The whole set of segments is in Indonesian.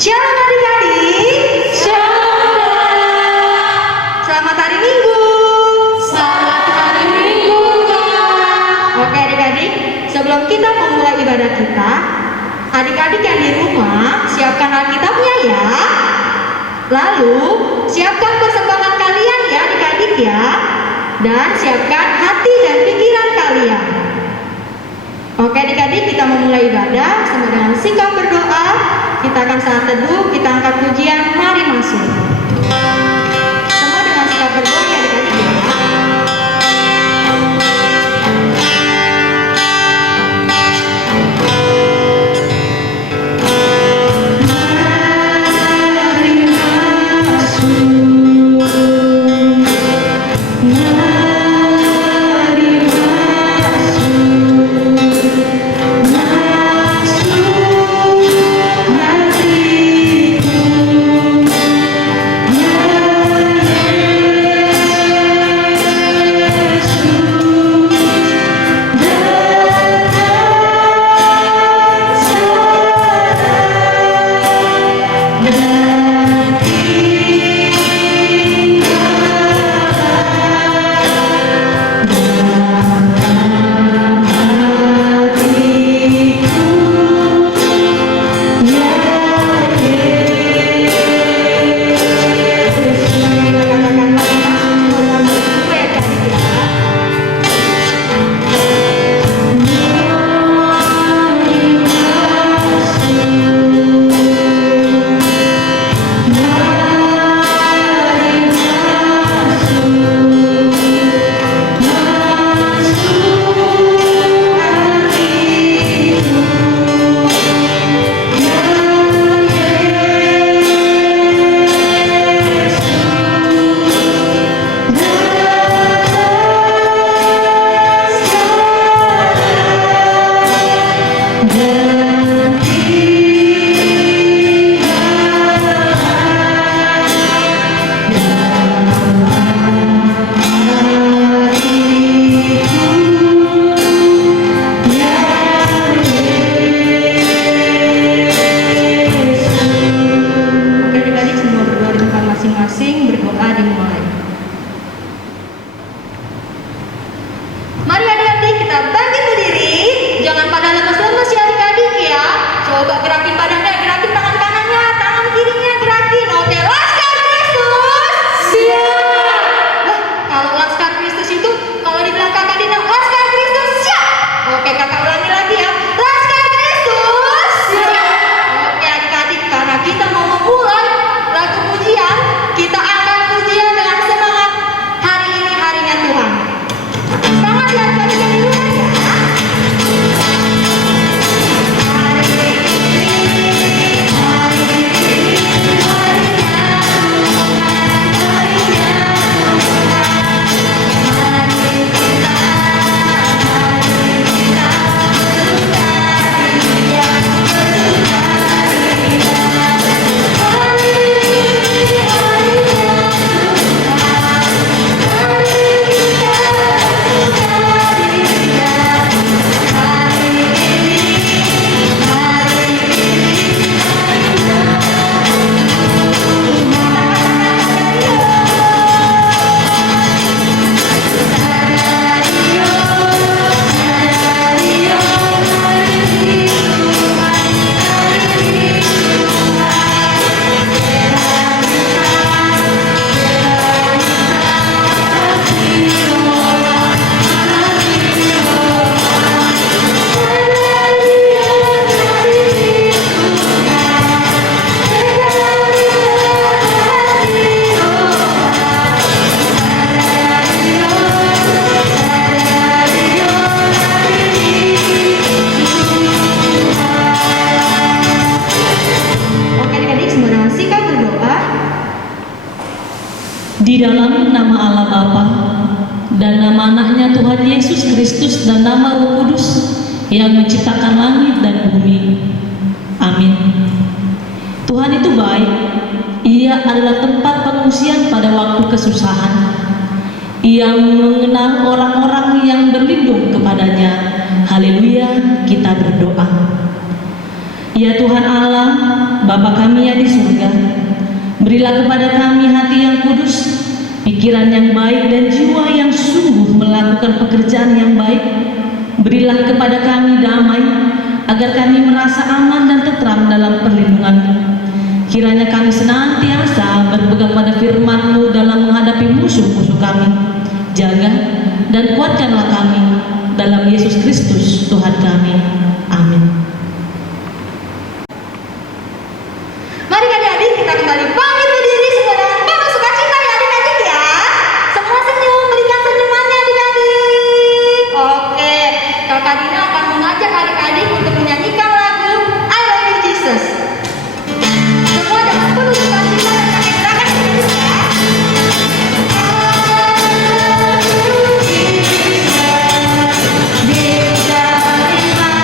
Shalom adik-adik. Selamat hari Minggu. Selamat hari Minggu, Kak. Oke adik-adik, sebelum kita memulai ibadah kita, adik-adik yang di rumah siapkan Alkitabnya ya. Lalu siapkan persembahan kalian ya adik-adik ya. Dan siapkan hati dan pikiran kalian. Oke adik-adik, kita memulai ibadah sama dengan sikap berdoa. Kita akan saat teduh, kita angkat pujian, mari masuk. Semua dengan sikap berdoa ya adik-adik ya. Di dalam nama Allah Bapa dan nama anaknya Tuhan Yesus Kristus dan nama Roh Kudus yang menciptakan langit dan bumi. Amin. Tuhan itu baik. Ia adalah tempat pengungsian pada waktu kesusahan. Ia mengenal orang-orang yang berlindung kepadanya. Haleluya, kita berdoa. Ya Tuhan Allah, Bapa kami yang di surga, berilah kepada kami hati yang kudus, pikiran yang baik dan jiwa yang sungguh melakukan pekerjaan yang baik. Berilah kepada kami damai, agar kami merasa aman dan tentram dalam perlindungan-Mu. Kiranya kami senantiasa berpegang pada firman-Mu dalam menghadapi musuh-musuh kami. Jaga dan kuatkanlah kami dalam Yesus Kristus Tuhan kami. Amin. Mari adik-adik kita kembali bangkit berdiri semua dengan penuh sukacita ya adik-adik ya. Semua senyum, berikan senyumannya adik-adik. Oke, Kakak Dina akan mengajak adik-adik untuk menyanyikan lagu I Love You Jesus. Semua dengan penuh sukacita dan pakai gerakan senyum ya. I love you Jesus, dear God in my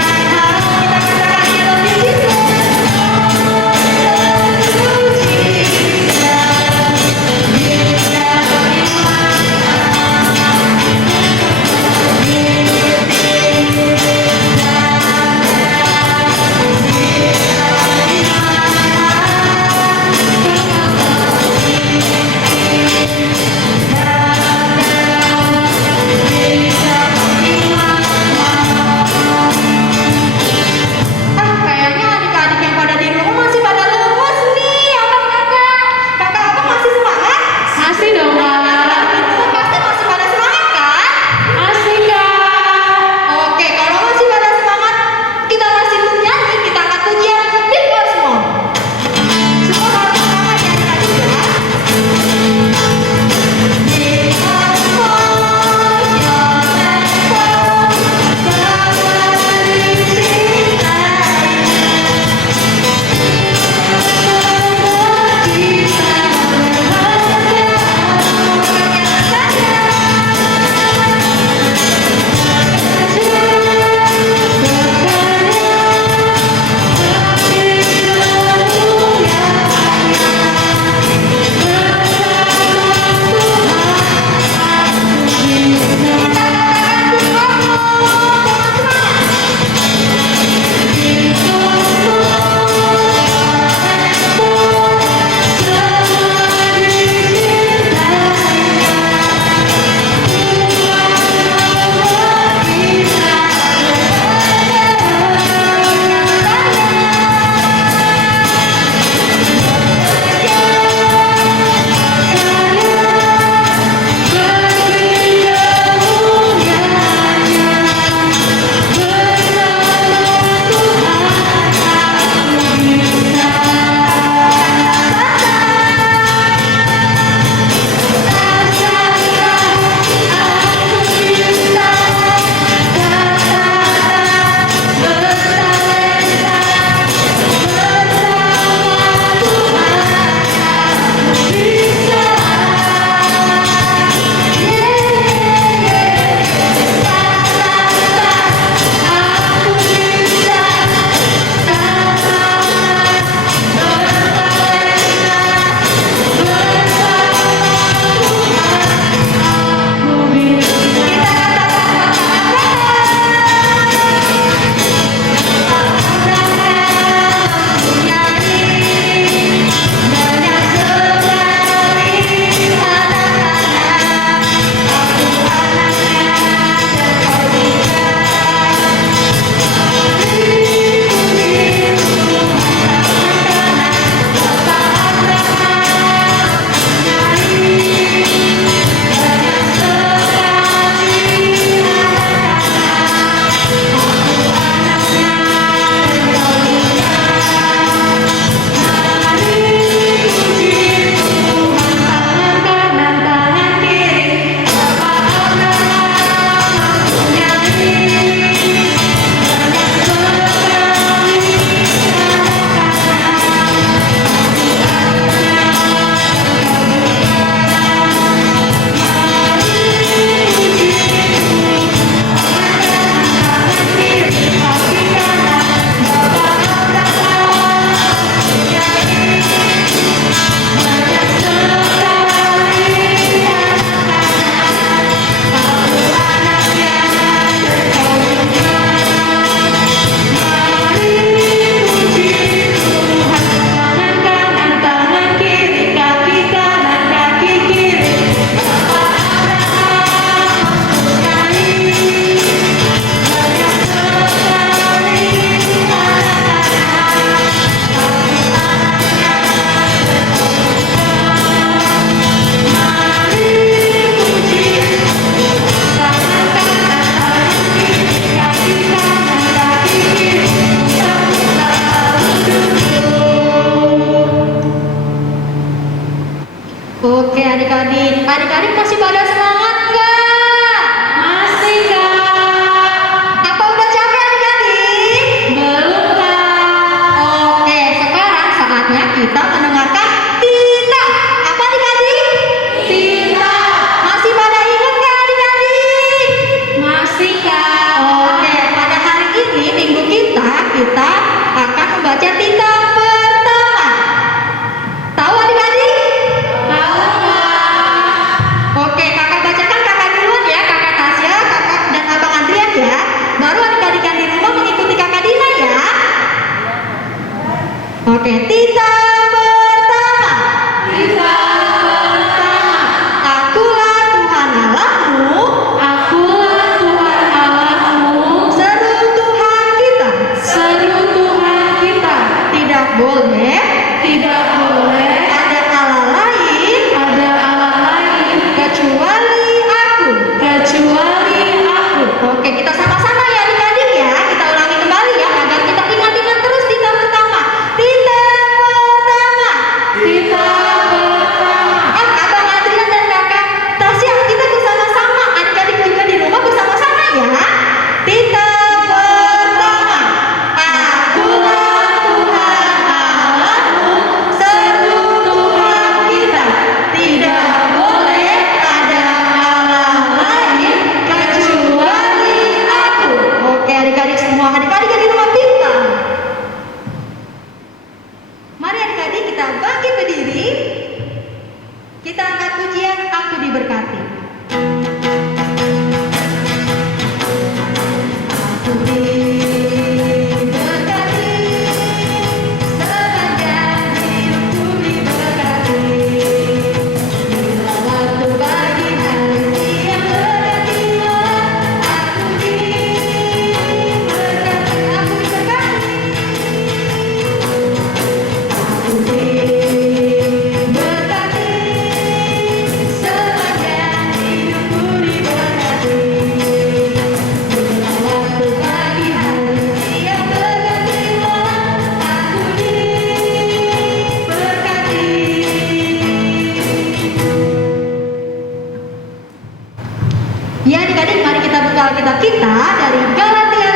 adik-adik, mari kita buka Alkitab kita dari Galatia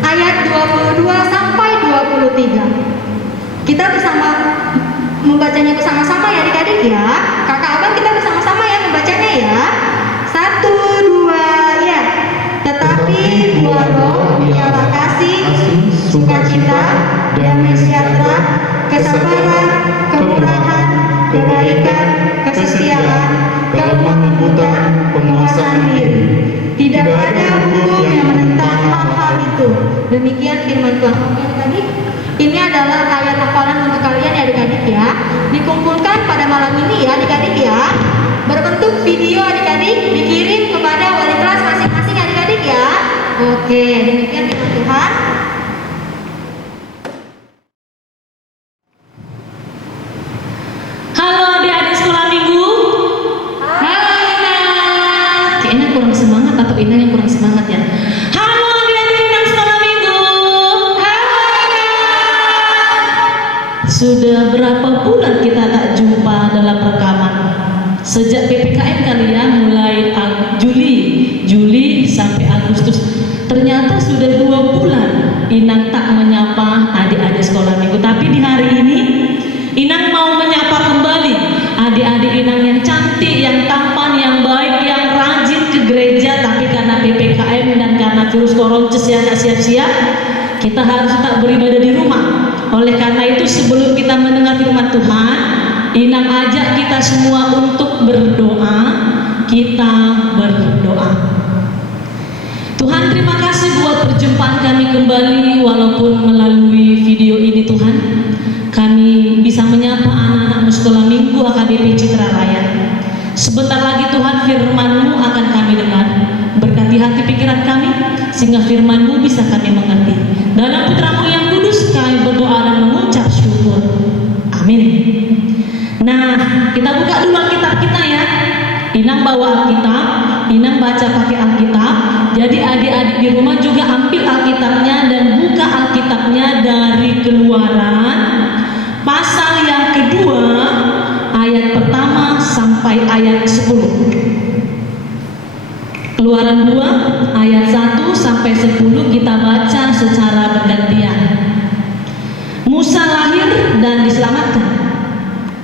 5 ayat 22 sampai 23. Kita bersama membacanya bersama-sama ya adik-adik ya. Kakak abang kita bersama-sama ya membacanya ya. 1, 2, ya. Tetapi buah roh ialah kasih, sukacita, damai sejahtera, kesabaran, kemurahan, kebaikan, kesetiaan, kelemah lembutan, penguasaan diri. Tidak ada hukum yang menentang hal-hal itu. Demikian firman Tuhan. Oke adik-adik, ini adalah ayat hafalan untuk kalian ya adik-adik ya. Dikumpulkan pada malam ini ya adik-adik ya. Berbentuk video adik-adik, dikirim kepada wali kelas masing-masing adik-adik ya. Oke, demikian firman Tuhan. Halo adik-adik sekolah minggu. Halo Inang. Kayaknya kurang semangat atau Inang yang kurang semangat ya. Halo adik-adik Inang sekolah minggu. Halo Inang. Sudah berapa bulan kita tak jumpa dalam rekaman? Sejak PPKM kali ya, mulai Juli sampai Agustus. Ternyata sudah 2 bulan Inang tak menyapa adik-adik sekolah minggu. Tapi di hari ini Inang mau menyapa kembali adik-adik Inang yang cantik, yang tampan, yang baik, yang rajin ke gereja. Tapi karena PPKM dan karena virus koronces yang tak siap-siap, kita harus tetap beribadah di rumah. Oleh karena itu sebelum kita mendengar firman Tuhan, Inang ajak kita semua untuk berdoa. Kita berdoa. Tuhan, terima kasih buat perjumpaan kami kembali, walaupun melalui video ini Tuhan, kami bisa menyapa anak-anak sekolah minggu AKBP Citra Raya. Sebentar lagi Tuhan, firman-Mu akan kami dengar. Berkati hati pikiran kami, sehingga firman-Mu bisa kami mengerti. Dalam putra-Mu yang kudus, kami berdoa dan mengucap syukur. Amin. Nah, kita buka dulu Alkitab kita ya. Inang bawa Alkitab, Inang baca pakai Alkitab. Jadi adik-adik di rumah juga ambil Alkitabnya dan buka Alkitabnya dari Keluaran pasal yang kedua ayat pertama sampai ayat 10. Keluaran 2 ayat 1 sampai 10 kita baca secara bergantian. Musa lahir dan diselamatkan.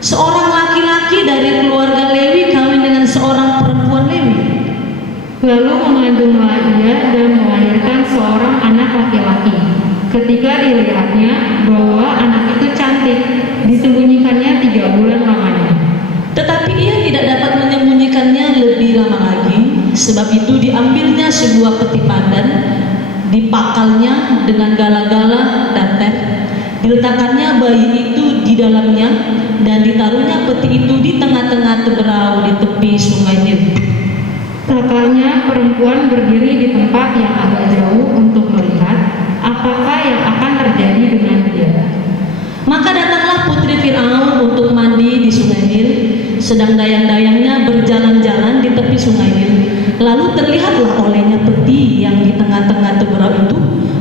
Seorang laki-laki dari keluarga Lewi kawin dengan seorang perempuan Lewi. Lalu mengandunglah ia dan melahirkan seorang anak laki-laki. Ketika dilihatnya bahwa anak itu cantik, disembunyikannya 3 bulan lamanya. Tetapi ia tidak dapat menyembunyikannya lebih lama lagi. Sebab itu diambilnya sebuah peti pandan, dipakalnya dengan gala-gala dan teh. Diletakkannya bayi itu di dalamnya dan ditaruhnya peti itu di tengah-tengah teberau di tepi sungai Nil. Takalnya perempuan berdiri di tempat yang agak jauh untuk melihat apakah yang akan terjadi dengan dia. Maka datanglah putri Fir'aun untuk mandi di sungai Nil, sedang dayang-dayangnya berjalan-jalan di tepi sungai Nil. Lalu terlihatlah olehnya peti yang di tengah-tengah teberau itu,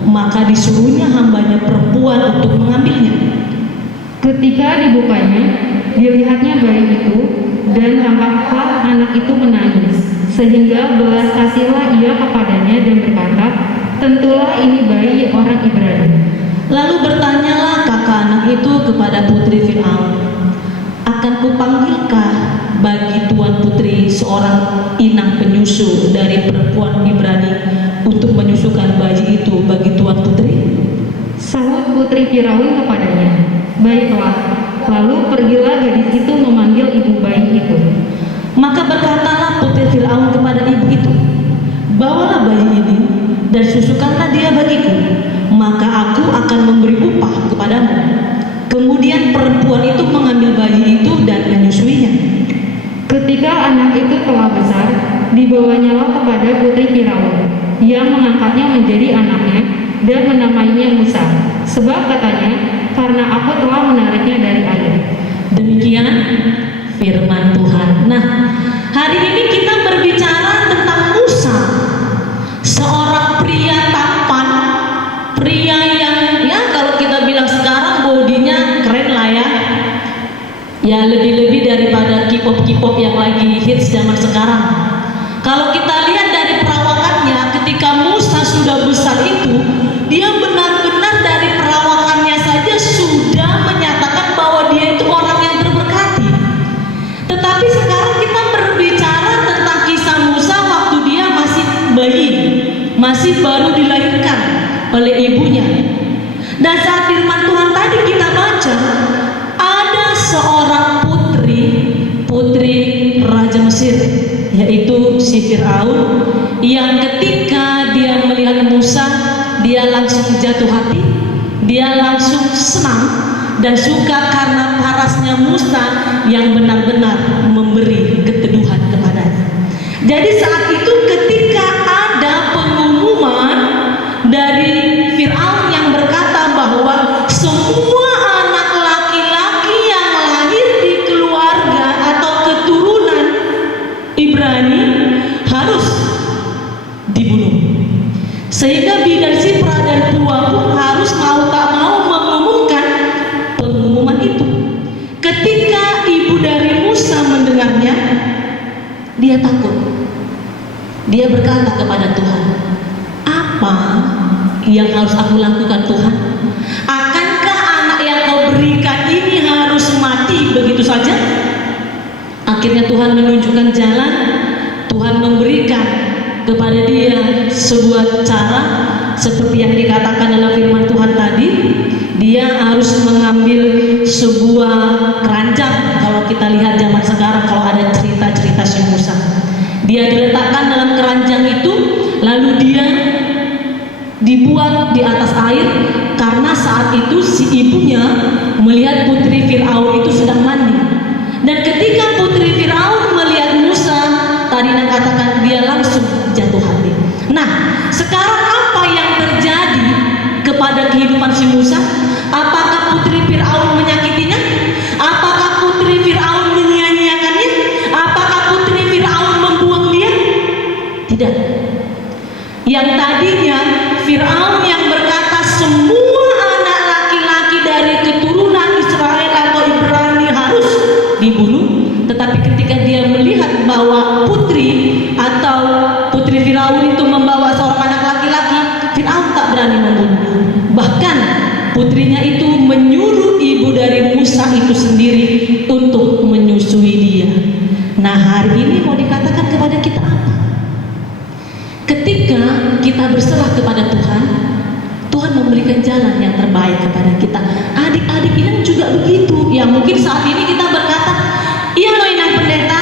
maka disuruhnya hambanya perempuan untuk mengambilnya. Ketika dibukanya, dilihatnya bayi itu, dan tampaklah anak itu menangis, sehingga belas kasihlah ia kepadanya dan berkata, tentulah ini bayi orang Ibrani. Lalu bertanyalah kakak anak itu kepada putri Fir'aun, akan kupanggilkah bagi tuan putri seorang inang penyusu dari perempuan Ibrani untuk menyusukan bayi itu bagi tuan putri? Sahut putri Firaun kepadanya, baiklah. Lalu pergilah gadis itu memanggil ibu bayi itu. Maka berkatalah putri Fir'aun kepada ibu itu, bawalah bayi ini dan susukanlah dia bagiku, maka aku akan memberi upah kepadamu. Kemudian perempuan itu mengambil bayi itu dan menyusuinya. Ketika anak itu telah besar, dibawanyalah kepada putri Firaun, yang mengangkatnya menjadi anaknya dan menamainya Musa, sebab katanya, karena aku telah menariknya dari air. Demikian firman Tuhan. Nah, hari ini kita berbicara tentang Musa, seorang pria tampan, pria yang ya kalau kita bilang sekarang bodinya keren lah ya. Ya lebih-lebih daripada K-pop yang lagi hits zaman sekarang. Kalau kita lihat dari perawakannya, ketika Musa sudah besar itu, dia benar-benar dari perawakannya saja sudah menyatakan bahwa dia itu orang yang terberkati. Tetapi sekarang kita berbicara tentang kisah Musa waktu dia masih bayi, masih baru dilahirkan oleh ibunya. Dan saat firman Tuhan tadi kita baca, ada seorang putri Raja Mesir, yaitu si Fir'aun, yang ketika dia melihat Musa, dia langsung jatuh hati, dia langsung senang dan suka karena parasnya Musa yang benar-benar memberi keteduhan kepadanya. Jadi saat itu ketika ada pengumuman dari Fir'aun yang berkata bahwa semua anak laki-laki yang lahir di keluarga atau keturunan Ibrani harus dibunuh, sehingga bidan Sipra dan tua pun harus mau tak mau mengumumkan pengumuman itu. Ketika ibu dari Musa mendengarnya, dia takut. Dia berkata kepada Tuhan, apa yang harus aku lakukan Tuhan? Akankah anak yang kau berikan ini harus mati begitu saja? Akhirnya Tuhan menunjukkan jalan. Tuhan memberikan kepada dia sebuah cara seperti yang dikatakan dalam firman Tuhan tadi. Dia harus mengambil sebuah keranjang. Kalau kita lihat zaman sekarang, kalau ada cerita-cerita si Musa, dia diletakkan dalam keranjang itu, lalu dia dibuat di atas air, karena saat itu si ibunya melihat putri Fir'aun itu sedang mandi. Dan ketika putri Fir'aun melihat Musa, tadi yang katakan dia langsung jatuh hati. Nah, sekarang apa yang terjadi kepada kehidupan si Musa? Apakah putri Fir'aun menyakitinya? Apakah putri Fir'aun menyia-nyiakannya? Apakah putri Fir'aun membuang dia? Tidak. Yang tadinya Fir'aun yang berkata semua anak laki-laki dari keturunan Israel atau Ibrani harus dibunuh, tetapi ketika dia melihat bahwa putri atau putri Fir'aun itu membawa seorang anak laki-laki, Fir'aun tak berani membunuhnya. Bahkan putrinya itu menyuruh ibu dari Musa itu sendiri untuk menyusui dia. Nah, hari ini mau dikatakan kepada kita apa? Ketika kita berserah kepada Tuhan, Tuhan memberikan jalan yang terbaik kepada kita. Adik-adik ini juga begitu. Ya mungkin saat ini kita berkata, iya loh Inang Pendeta,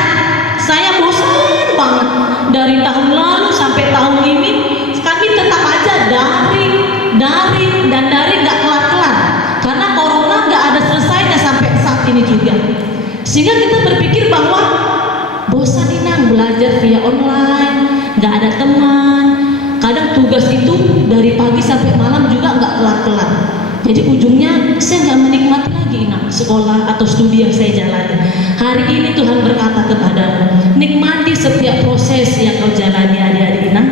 saya bosan banget. Dari tahun lalu sampai tahun ini, kami tetap aja daring, dan daring gak kelar-kelar. Karena corona gak ada selesainya sampai saat ini juga. Sehingga kita berpikir bahwa bosan Inang belajar via online, gak ada teman. Kadang tugas itu dari pagi sampai malam juga nggak kelar-kelar. Jadi ujungnya saya nggak menikmati lagi sekolah atau studi yang saya jalani. Hari ini Tuhan berkata kepadamu, nikmati setiap proses yang kau jalani adik-adik Inang.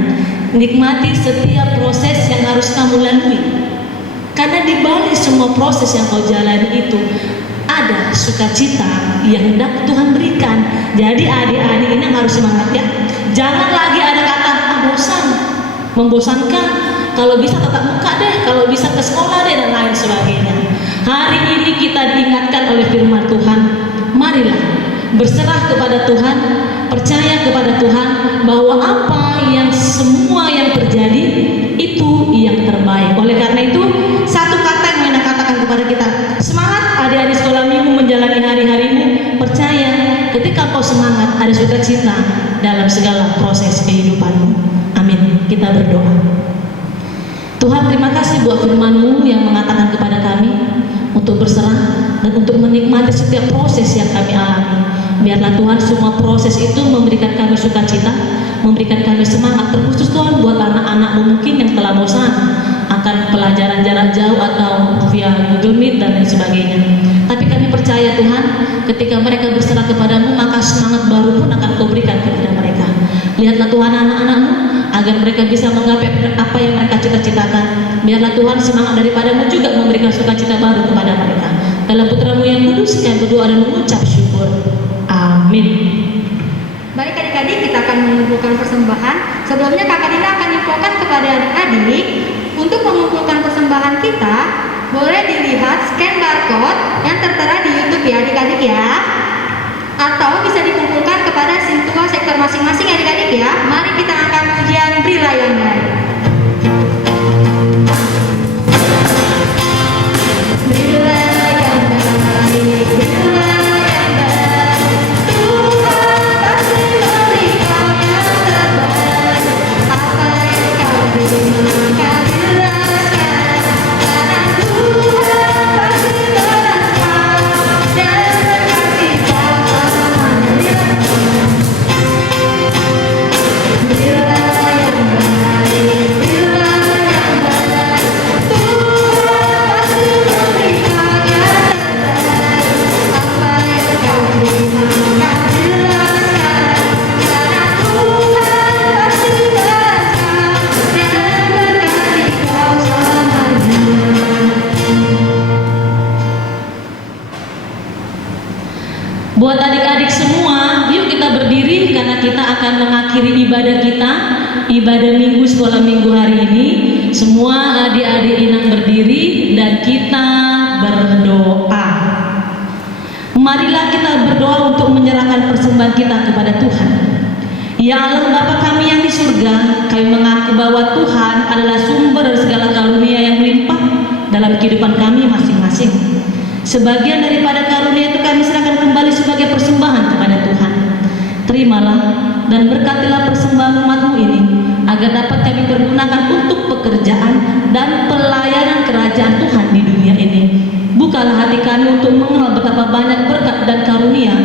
Nikmati setiap proses yang harus kamu lalui. Karena di balik semua proses yang kau jalani itu ada sukacita yang hendak Tuhan berikan. Jadi adik-adik Inang harus semangat ya. Jangan lagi ada kata bosan, membosankan, kalau bisa tatap muka deh, kalau bisa ke sekolah deh, dan lain sebagainya. Hari ini kita diingatkan oleh firman Tuhan, marilah berserah kepada Tuhan, percaya kepada Tuhan bahwa apa yang semua yang terjadi itu yang terbaik. Oleh karena itu, satu kata yang Nina katakan kepada kita, semangat adik-adik sekolah minggu menjalani hari-harimu. Percaya ketika kau semangat, ada sukacita dalam segala proses kehidupanmu. Amin. Kita berdoa. Tuhan, terima kasih buat firman-Mu yang mengatakan kepada kami untuk berserah dan untuk menikmati setiap proses yang kami alami. Biarlah Tuhan semua proses itu memberikan kami sukacita, memberikan kami semangat, terkhusus Tuhan buat anak-anak-Mu mungkin yang telah bosan akan pelajaran jarak jauh atau via Google Meet dan lain sebagainya. Tapi kami percaya Tuhan, ketika mereka berserah kepada-Mu, maka semangat baru pun akan Kau berikan kepada mereka. Lihatlah Tuhan anak-anak-Mu, agar mereka bisa menggapai apa yang mereka cita-citakan. Biarlah Tuhan semangat daripada-Mu juga memberikan sukacita baru kepada mereka. Dalam putra-Mu yang kudus, kami berdoa dan mengucap syukur. Amin. Baik adik-adik kita akan mengumpulkan persembahan. Sebelumnya Kakak Dina akan infokan kepada adik-adik untuk mengumpulkan persembahan kita. Boleh dilihat scan barcode yang tertera di YouTube ya adik-adik ya. Atau bisa dikumpulkan kepada sintua sektor masing-masing adik-adik ya. Mari kita angkat pujian Berilah yang Baik. Berilah yang baik, berilah yang baik. Tuhan pasti memberikan yang terbaik. Apa yang kau terima, kau jelaskan. Karena Tuhan pasti menerangkan dan berkasih kau selamanya. Berilah yang baik, berilah yang baik. Tuhan pasti memberikan yang terbaik. Apa yang kau terima, kau jelaskan. Karena Tuhan pasti menerangkan dan berkasih kau selamanya. Buat adik-adik semua, yuk kita berdiri karena kita akan mengakhiri ibadah kita, ibadah minggu sekolah minggu hari ini. Semua adik-adik Inang berdiri dan kita berdoa. Marilah kita berdoa untuk menyerahkan persembahan kita kepada Tuhan. Ya Allah Bapa kami yang di surga, kami mengaku bahwa Tuhan adalah sumber dari segala karunia yang melimpah dalam kehidupan kami masing-masing. Sebagian daripada karunia itu kami serahkan kembali sebagai persembahan kepada Tuhan. Terimalah dan berkatilah persembahan umat-Mu ini, agar dapat kami pergunakan untuk pekerjaan dan pelayanan kerajaan Tuhan di dunia ini. Bukalah hati kami untuk mengenal betapa banyak berkat dan karunia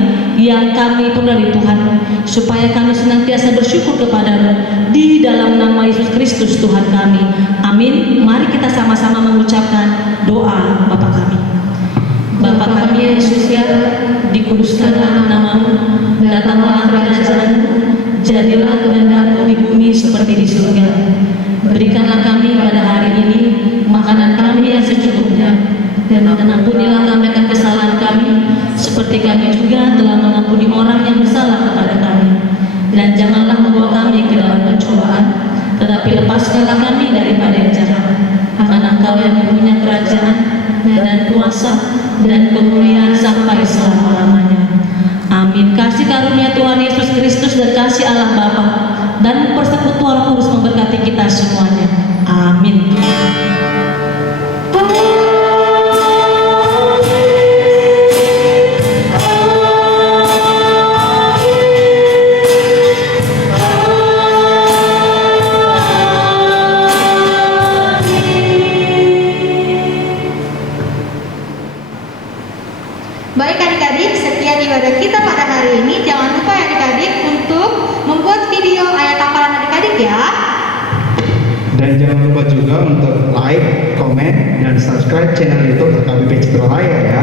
yang kami peroleh Tuhan, supaya kami senantiasa bersyukur kepada-Mu di dalam nama Yesus Kristus Tuhan kami. Amin. Mari kita sama-sama mengucapkan doa Bapa kami. Bapa kami yang di surga, dikuduskanlah nama-Mu, datanglah kerajaan-Mu, jadilah kehendak-Mu di bumi seperti di surga. Berikanlah kami pada hari ini makanan kami yang secukupnya, dan ampunilah kami akan kesalahan kami, seperti kami juga telah mengampuni orang yang bersalah kepada kami. Dan janganlah membawa kami ke dalam pencobaan, tetapi lepaskanlah kami daripada yang jahat. Karena Engkau yang mempunyai kerajaan dan kuasa dan kemuliaan sampai selama-lamanya. Amin. Kasih karunia Tuhan Yesus Kristus dan kasih Allah Bapa dan persekutuan Roh Kudus memberkati kita semuanya. Amin. Baik adik-adik, sekian ibadah kita pada hari ini. Jangan lupa ya adik-adik untuk membuat video ayat hafalan adik-adik ya. Dan jangan lupa juga untuk like, komen, dan subscribe channel YouTube KBP Citralaya ya.